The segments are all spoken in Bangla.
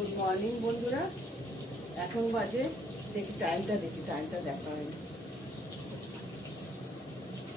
গুড মর্নিং বন্ধুরা। এখন বাজে দেখি টাইমটা দেখা হয়নি।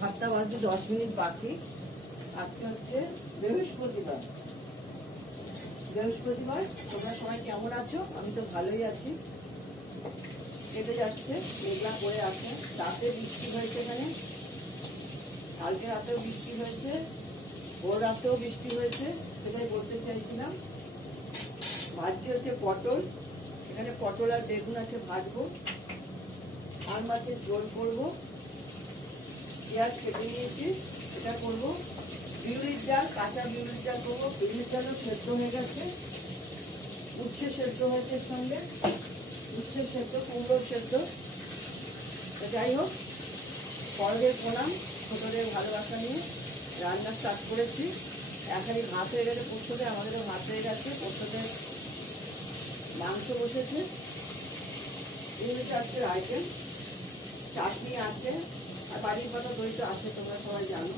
7টা বাজে 10 মিনিট বাকি। আজকে হচ্ছে বৃহস্পতিবার। তোমরা সবাই কেমন আছো? আমি তো ভালোই আছি। কেটে যাচ্ছে, মেঘলা করে আছে। রাতে বৃষ্টি হয়েছে, এখানে কালকে রাতেও বৃষ্টি হয়েছে, ভোর রাতেও বৃষ্টি হয়েছে। সেটাই বলতে চাইছিলাম। ভাজছি হচ্ছে পটল। এখানে পটল আর বেগুন আছে, ভাজবো। আর মাছের ঝোল করবো। পেঁয়াজ কেটে নিয়েছি, এটা করবো। বিউলির ডাল, কাঁচা বিউলির ডাল করবো। বিউলির ডালও সেদ্ধ হয়ে গেছে, উচ্ছে সেদ্ধ হয়েছে, সঙ্গে উচ্ছে সেদ্ধ, কুমড়ো সেদ্ধ। যাই হোক, বড়দের প্রণাম, ছোটদের ভালোবাসা নিয়ে রান্না স্টার্ট করেছি। এখানে ভাত হয়ে গেছে, পোস্ততে আমাদেরও ভাত হয়ে গেছে। পোস্ততে মাংস বসেছে, এগুলো আজকের আইটেম। চাটনি আছে, আর বাড়ির পাতা দই তো আছে, তোমরা সবাই জানো।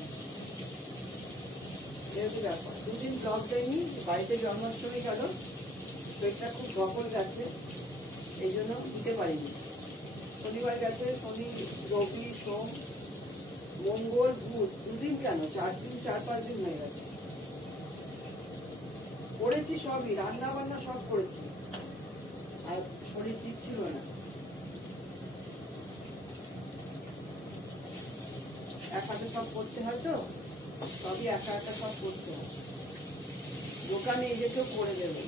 যেহেতু ব্যাপার 2 দিন ব্লগ দেয়নি, বাড়িতে জন্মাষ্টমী গেল, পেটটা খুব ধকল গেছে, এই জন্য দিতে পারিনি। শনিবার গেছে, শনি রবি সোম মঙ্গল বুধ, 2 দিন কেন, 4-5 দিন হয়ে গেছে। করেছি সবই, রান্না বান্না সব করেছি, আর শরীর ঠিক ছিল না। এক হাতে সব করতে হয় তো, সবই একা একা সব করতে হয়। দোকানে এই যে কেউ করে দেবে,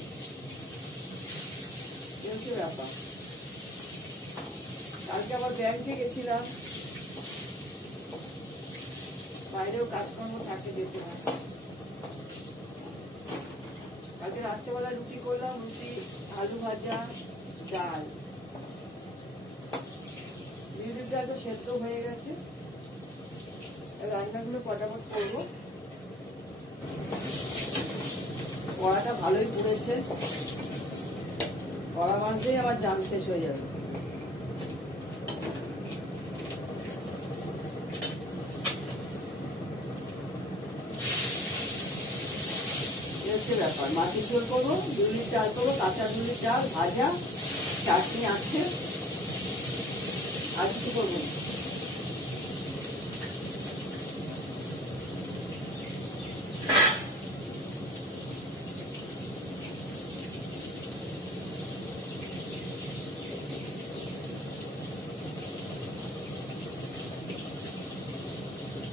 হচ্ছে ব্যাপার। কালকে আবার ব্যাংকে গেছিলাম, বাইরেও কাজকর্ম থাকে, যেতে হয়। কালকে রাত্রেবেলা রুটি করলাম, রুটি, আলু ভাজা, ডাল। বিউলির ডাল তো সেদ্ধ হয়ে গেছে। রান্নাগুলো পটাপট করবো। কড়াটা ভালোই পুড়েছে, কড়া মাঝেই আমার জাম শেষ হয়ে যাবে। ব্যাপার, মাছের ঝোল করবো, বিউলির চাল করবো, কাঁচা বিউলির চাল ভাজা, চাটনি আছে, আর কিছু করবো।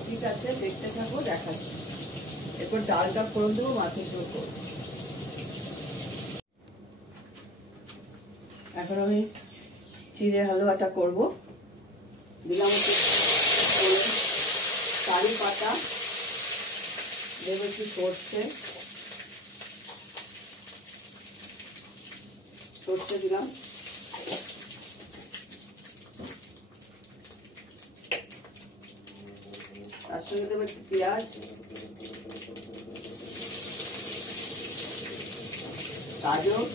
ঠিক আছে, দেখতে থাকবো, দেখাচ্ছি। এরপর ডালটা ফোড়ন দেবো, মাছের ঝোল করবো। এখন আমি চিড়ে হালুয়াটা করবো। দিলাম হচ্ছে কারি পাতা, দেবো একটু সর্ষে দিলাম, তার সঙ্গে দেবো একটু পেঁয়াজ, গাজর,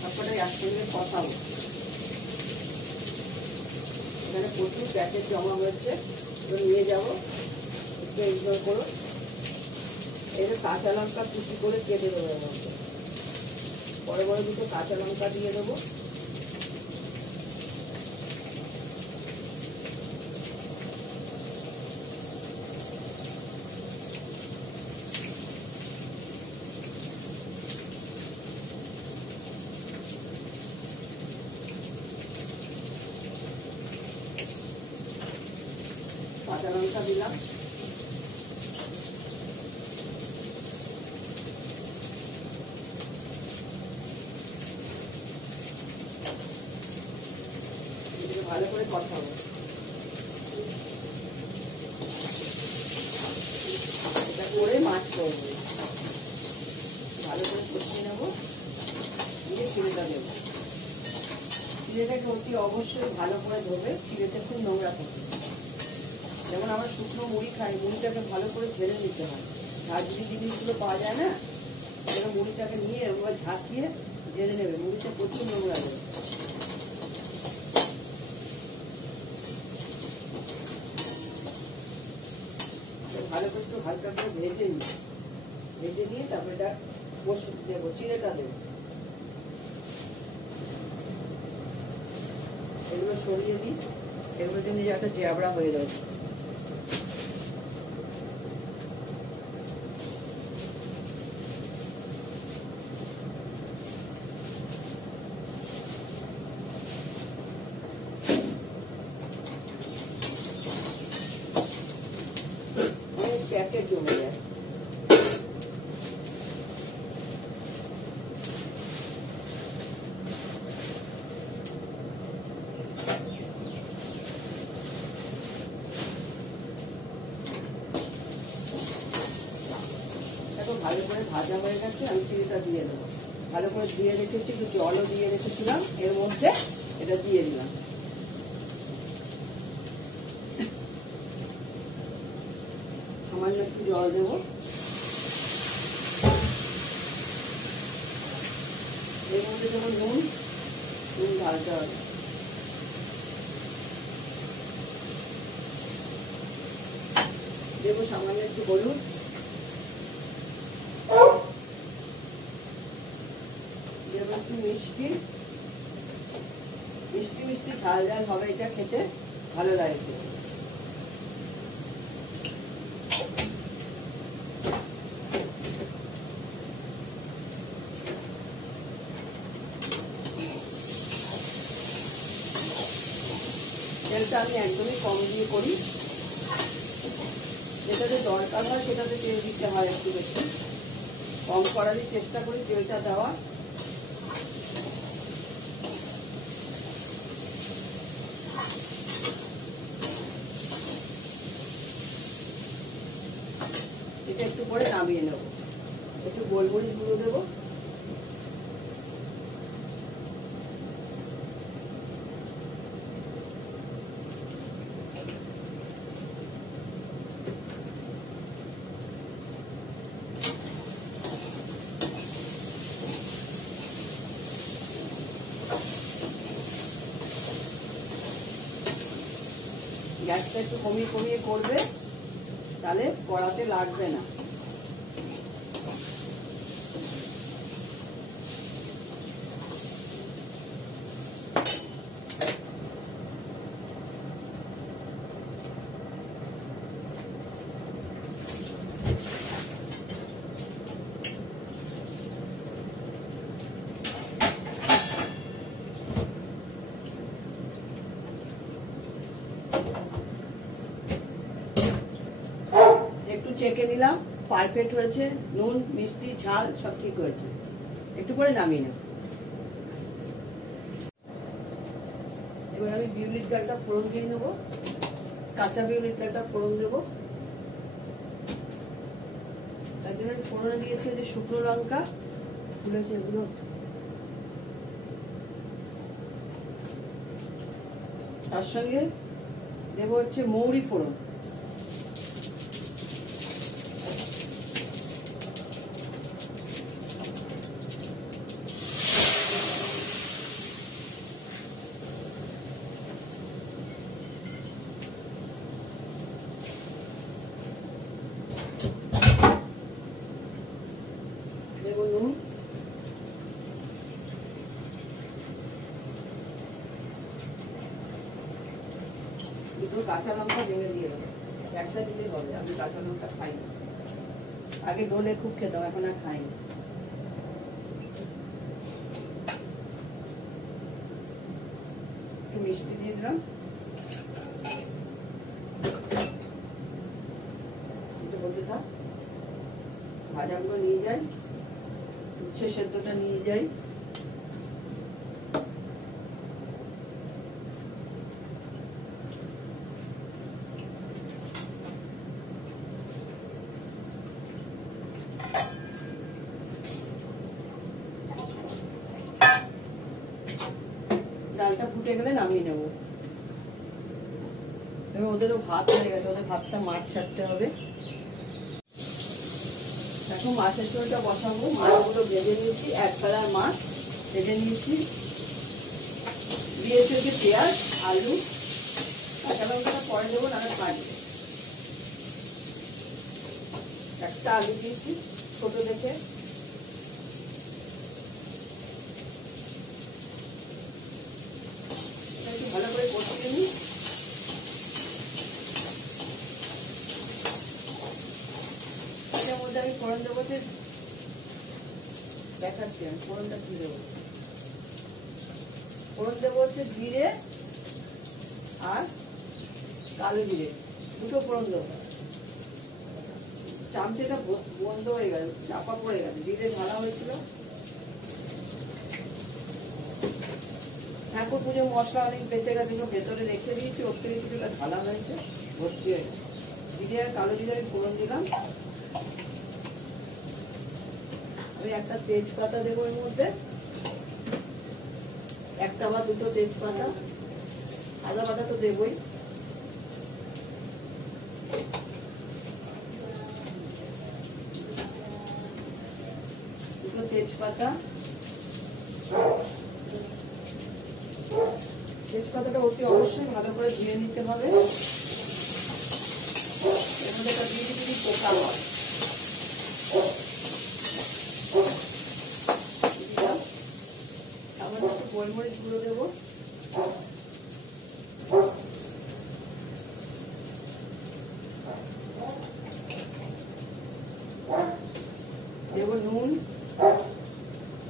সবকটা একসঙ্গে কষাবো। এখানে প্রচুর প্যাকেট জমা হয়েছে, নিয়ে যাবো, একটু এনজয় করো। এর কাঁচা লঙ্কা কুচি করে কেটে দেবো, এর মধ্যে বড় বড় দুটো কাঁচা লঙ্কা দিয়ে দেবো। কাঁচা লঙ্কা দিলাম, ভালো করে কষাবো। এটা করে মাছ করবো, ভালো করে কষিয়ে নেবো, দিয়ে চিড়েটা দেবো। চিড়েটাকে অতি অবশ্যই ভালো করে ধোবে, চিড়েতে খুব নোংরা থাকে। যেমন আমরা শুকনো মুড়ি খাই, মুড়িটাকে ভালো করে ঝেড়ে নিতে হয়। ঝাঁঝরি জিনিসগুলো পাওয়া যায় না, এরকম মুড়িটাকে নিয়ে এরকম ঝাঁকিয়ে ঝেড়ে নেবে, মুড়িটা প্রচুর নোংরা দেবে। ভালো করে একটু হালকা করে ভেজে নিয়ে তারপরে এটা দেবো, চিড়েটা দেবো। এগুলো সরিয়ে দিই, এগুলোর জন্য যে একটা জ্যাবড়া হয়ে রয়েছে। প্যাকেট জমে যায়। ভালো করে ভাজা হয়ে গেছে, আমি চিনিটা দিয়ে দেবো। ভালো করে ধুয়ে রেখেছি, একটু জলও দিয়ে রেখেছিলাম, এর মধ্যে এটা দিয়ে দিলাম। সামান্য একটু জল দেবো। এর মধ্যে দেবো নুন, নুন ঢালতে হবে। দেবো সামান্য একটু হলুদ, দেবো একটু মিষ্টি। মিষ্টি মিষ্টি ঝাল ঝাল হবে, এটা খেতে ভালো লাগে। তেলটা আমি একদমই কম দিয়ে করি, যেটাতে দরকার হয় সেটাতে তেল দিতে হয় একটু বেশি। কম করারই চেষ্টা করি তেলটা দেওয়া। এটা একটু পরে নামিয়ে নেব। একটু গোলমরিচ গুঁড়ো দেবো, গ্যাসটা একটু কমিয়ে কমিয়ে করবে, তাহলে কড়াতে লাগবে না। একটু চেকে নিলাম, পারফেক্ট হয়েছে, নুন মিষ্টি ঝাল সব ঠিক হয়েছে। একটু পরে নামিয়ে নেব। এবার আমি বিউলির ডালটা ফোড়ন দিয়ে নেব, কাঁচা বিউলির ডালটা ফোড়ন দেব। তার জন্য আমি ফোড়নে দিয়েছি যে শুকনো লঙ্কা, ফুলেছে এগুলো। তার সঙ্গে দেবো হচ্ছে মৌরি ফোড়ন। দেবো নুন, দুটো কাঁচা লঙ্কা ভেঙে দিয়ে দেবো। একটা দিলেই হবে, আমি কাঁচা লঙ্কা খাই না। আগে ডোলে খুব খেতাম, এখন আর খাই না। একটু মিষ্টি দিয়ে দিলাম, একটু বলতে থাক। ভাজাগুলো নিয়ে যাই, উচ্ছে সেদ্ধটা নিয়ে যাই। ডালটা ফুটে গেলে নামিয়ে নেব। এবার ওদেরও ভাত হয়ে গেছে, ওদের ভাতটা মাছ ছাড়তে হবে। এখন মাছের ঝোলটা বসাবো। মাছগুলো ভেজে নিয়েছি, এক বেলার মাছ ভেজে নিয়েছি। দিয়েছি হচ্ছে পেঁয়াজ, আলু, কাঁচা লঙ্কাটা পরে দেবো, নাহলে কাটবে। একটা আলু দিয়েছি ছোট দেখে। একটু ভালো করে হচ্ছে, দেখাচ্ছি আমি ফোড়নটা কি দেবো। ফোড়ন দেবো হচ্ছে জিরে আর কালো জিরে, দুটো ফোড়ন দেবো। চামচেটা বন্ধ হয়ে গেল, চাপা পড়ে গেছে, জিরে ঢালা হয়েছিল। ঠাকুর পুজো মশলা অনেক বেঁচে গেছে, ভেতরে রেখে দিয়েছি, ওর থেকে কিছুটা ঢালা হয়েছে, ভর্তি হয়ে গেছে। জিরে আর কালো জিরে আমি ফোড়ন দিলাম। আমি একটা তেজপাতা দেবো এর মধ্যে, একটা বা দুটো তেজপাতা। আদা বাটা তো দেবই। দুটো তেজপাতা, তেজপাতাটা অতি অবশ্যই ভালো করে ধুয়ে নিতে হবে। এর মধ্যে একটা বিড়ি বিড়ি পোকা হয়। সামান্য একটু গোলমরিচ গুঁড়ো দেবো, দেবো নুন।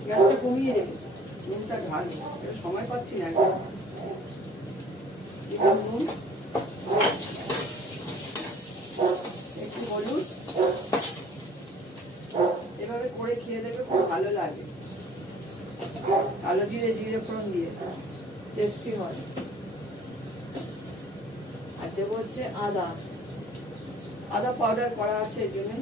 গ্যাসটা কমিয়ে দেবো, নুনটা ঢালবো, সময় পাচ্ছি না একদম। নুন, একটু হলুদ। এভাবে করে খেয়ে দেবে, খুব ভালো লাগে। কালো জিরে, জিরে ফোড়ন দিয়ে টেস্টি হয়। আর দেবো হচ্ছে আদা, আদা পাউডার করা আছে এই জন্য।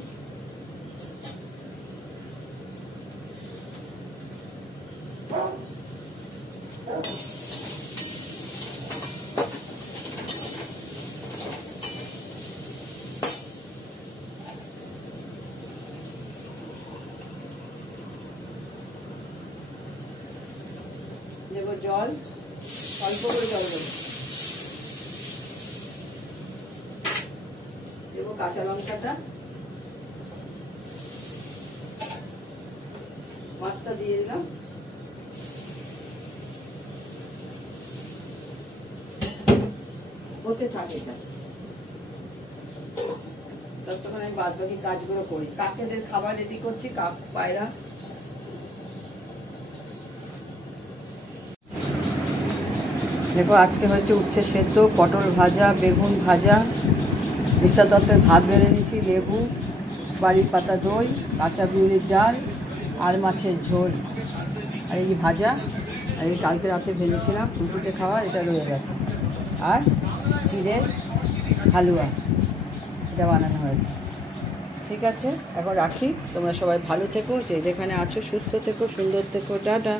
দেবো জল, অল্প করে জল দেবো। দেবো কাঁচা লঙ্কাটা, মাছটা দিয়ে দিলাম। হতে থাকে ততক্ষণ আমি বাদ বাকি কাজগুলো করি। কাকেদের খাবার রেডি করছি, কাক পায়রা। দেখো আজকে হচ্ছে উচ্ছে সেদ্ধ, পটল ভাজা, বেগুন ভাজা, মিষ্টা তত্ত্বের ভাত বেড়ে নিয়েছি, লেবু, বাড়ির পাতা দই, কাঁচা বিউলির ডাল আর মাছের ঝোল। আর এই ভাজা, আর এই কালকে রাতে ভেজেছিলাম রুটিতে খাওয়ার, এটা রয়ে গেছে। আর চিড়ের হালুয়া, এটা বানানো হয়েছে। ঠিক আছে, এখন রাখি। তোমরা সবাই ভালো থেকো, যে যেখানে আছো সুস্থ থেকো, সুন্দর থেকো। টাটা।